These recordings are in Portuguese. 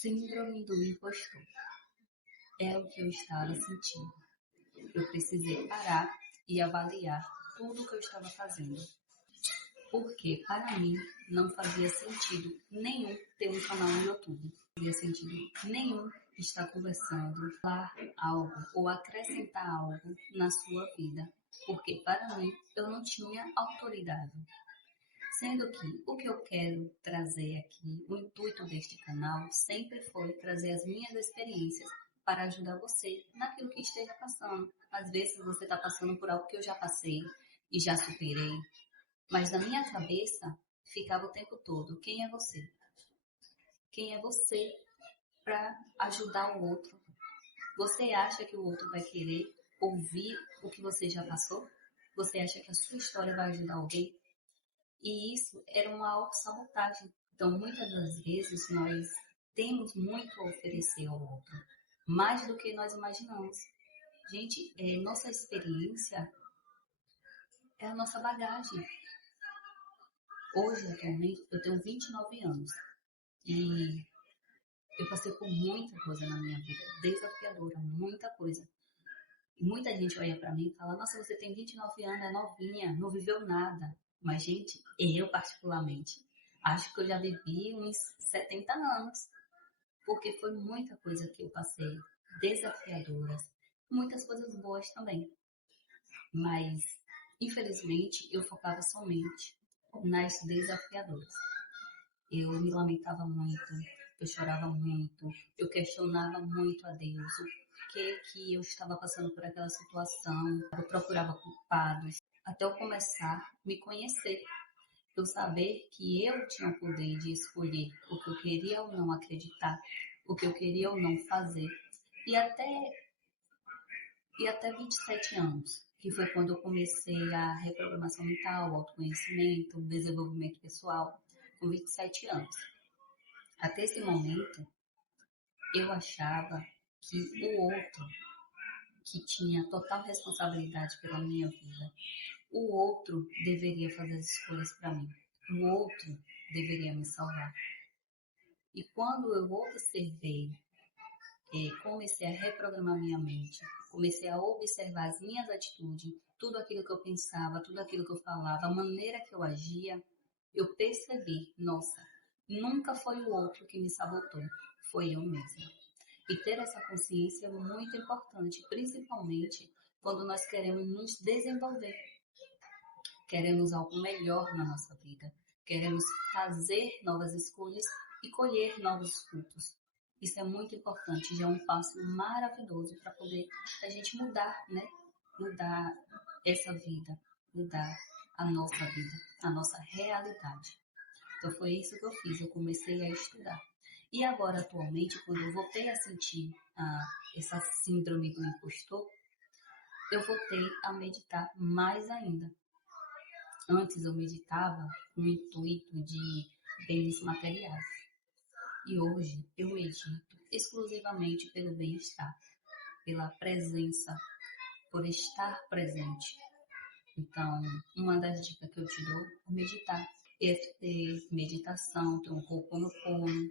Síndrome do impostor. É o que eu estava sentindo. Eu precisei parar e avaliar tudo o que eu estava fazendo. Porque, para mim, não fazia sentido nenhum ter um canal no YouTube. Não fazia sentido nenhum estar conversando, falar algo ou acrescentar algo na sua vida. Porque, para mim, eu não tinha autoridade. Sendo que o que eu quero trazer aqui, o intuito deste canal, sempre foi trazer as minhas experiências para ajudar você naquilo que esteja passando. Às vezes você está passando por algo que eu já passei e já superei, mas na minha cabeça ficava o tempo todo: quem é você? Quem é você para ajudar o outro? Você acha que o outro vai querer ouvir o que você já passou? Você acha que a sua história vai ajudar alguém? E isso era uma autossabotagem. Então, muitas das vezes, nós temos muito a oferecer ao outro, mais do que nós imaginamos. Gente, nossa experiência é a nossa bagagem. Hoje, atualmente, eu tenho 29 anos e eu passei por muita coisa na minha vida, desafiadora, muita coisa. E muita gente olha para mim e fala: nossa, você tem 29 anos, é novinha, não viveu nada. Mas, gente, eu particularmente, acho que eu já vivi uns 70 anos, porque foi muita coisa que eu passei, desafiadoras, muitas coisas boas também. Mas, infelizmente, eu focava somente nas desafiadoras. Eu me lamentava muito, eu chorava muito, eu questionava muito a Deus o que eu estava passando por aquela situação, eu procurava culpados, até eu começar a me conhecer, eu saber que eu tinha o poder de escolher o que eu queria ou não acreditar, o que eu queria ou não fazer. E até 27 anos, que foi quando eu comecei a reprogramação mental, autoconhecimento, desenvolvimento pessoal, com 27 anos. Até esse momento, eu achava que o outro, que tinha total responsabilidade pela minha vida, o outro deveria fazer as escolhas para mim, o outro deveria me salvar. E quando eu observei, comecei a reprogramar minha mente, comecei a observar as minhas atitudes, tudo aquilo que eu pensava, tudo aquilo que eu falava, a maneira que eu agia, eu percebi: nossa, nunca foi o outro que me sabotou, foi eu mesma. E ter essa consciência é muito importante, principalmente quando nós queremos nos desenvolver, queremos algo melhor na nossa vida, queremos fazer novas escolhas e colher novos frutos. Isso é muito importante, já é um passo maravilhoso para poder a gente mudar, né? Mudar essa vida, mudar a nossa realidade. Então foi isso que eu fiz, eu comecei a estudar. E agora, atualmente, quando eu voltei a sentir essa síndrome do impostor, eu voltei a meditar mais ainda. Antes eu meditava com o intuito de bens materiais. E hoje eu medito exclusivamente pelo bem-estar, pela presença, por estar presente. Então, uma das dicas que eu te dou é meditar. EFT, meditação, tem um Ho'oponopono,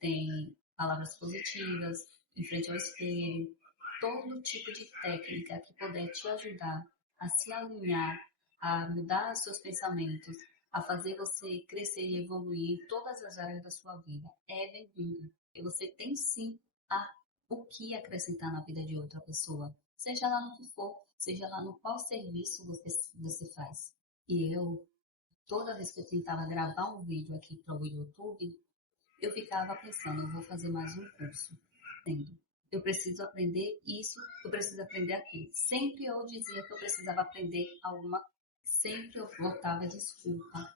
tem palavras positivas, em frente ao espelho, todo tipo de técnica que puder te ajudar a se alinhar, a mudar os seus pensamentos, a fazer você crescer e evoluir em todas as áreas da sua vida. É bem-vindo. E você tem sim o que acrescentar na vida de outra pessoa, seja lá no que for, seja lá no qual serviço você faz. E eu, toda vez que eu tentava gravar um vídeo aqui para o YouTube, eu ficava pensando: eu vou fazer mais um curso. Eu preciso aprender isso, eu preciso aprender aquilo. Sempre eu dizia que eu precisava aprender alguma coisa. Sempre eu botava desculpa,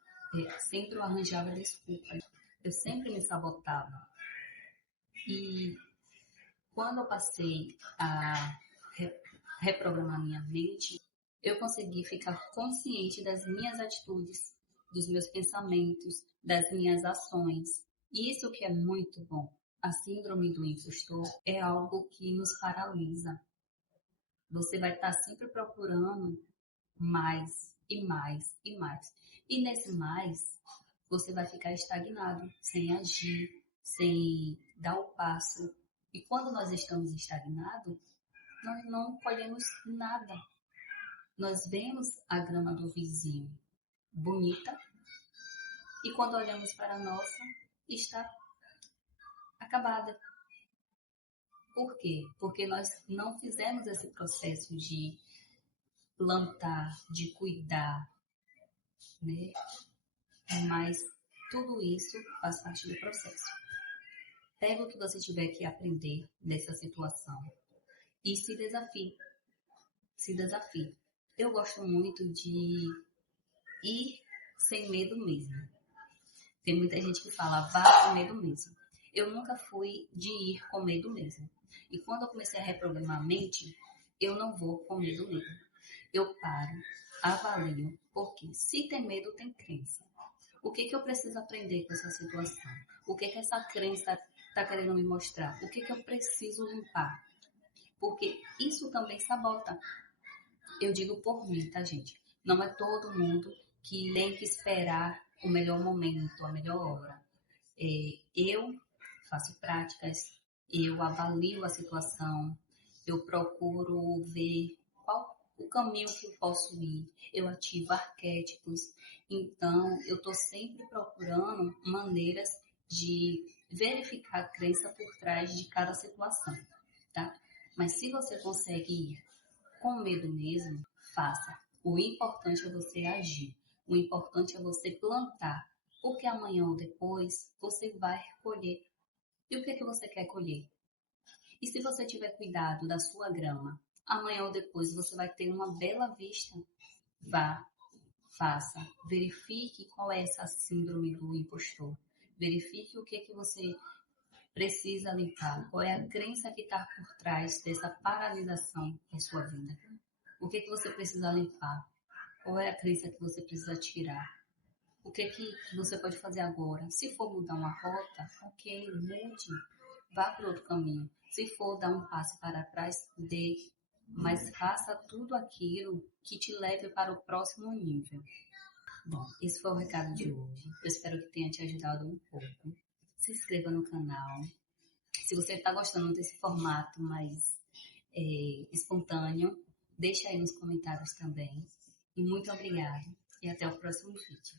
sempre eu arranjava desculpa. Eu sempre me sabotava. E quando eu passei a reprogramar minha mente, eu consegui ficar consciente das minhas atitudes, dos meus pensamentos, das minhas ações. Isso que é muito bom. A síndrome do impostor é algo que nos paralisa. Você vai estar sempre procurando mais e mais e mais. E nesse mais, você vai ficar estagnado, sem agir, sem dar o passo. E quando nós estamos estagnados, nós não colhemos nada. Nós vemos a grama do vizinho bonita e quando olhamos para a nossa, está acabada. Por quê? Porque nós não fizemos esse processo de plantar, de cuidar, né? Mas tudo isso faz parte do processo. Pega o que você tiver que aprender nessa situação e se desafie. Se desafie. Eu gosto muito de ir sem medo mesmo. Tem muita gente que fala, vá com medo mesmo. Eu nunca fui de ir com medo mesmo. E quando eu comecei a reprogramar a mente, eu não vou com medo mesmo. Eu paro, avalio, porque se tem medo, tem crença. O que eu preciso aprender com essa situação? O que essa crença está querendo me mostrar? O que eu preciso limpar? Porque isso também sabota. Eu digo por mim, tá, gente? Não é todo mundo que tem que esperar o melhor momento, a melhor hora. Eu faço práticas, eu avalio a situação, eu procuro ver qual o caminho que eu posso ir, eu ativo arquétipos. Então, eu estou sempre procurando maneiras de verificar a crença por trás de cada situação, tá? Mas se você consegue ir com medo mesmo, faça. O importante é você agir. O importante é você plantar. Porque amanhã ou depois você vai colher. E o que você quer colher? E se você tiver cuidado da sua grama, amanhã ou depois você vai ter uma bela vista. Vá, faça, verifique qual é essa síndrome do impostor. Verifique o que você precisa limpar. Qual é a crença que está por trás dessa paralisação da sua vida. O que você precisa limpar? Qual é a crença que você precisa tirar? O que você pode fazer agora? Se for mudar uma rota, ok, mude, vá para outro caminho. Se for dar um passo para trás, dê, mas faça tudo aquilo que te leve para o próximo nível. Bom, esse foi o recado de hoje. Eu espero que tenha te ajudado um pouco. Se inscreva no canal. Se você está gostando desse formato mais espontâneo, deixa aí nos comentários também. E muito obrigada. E até o próximo vídeo.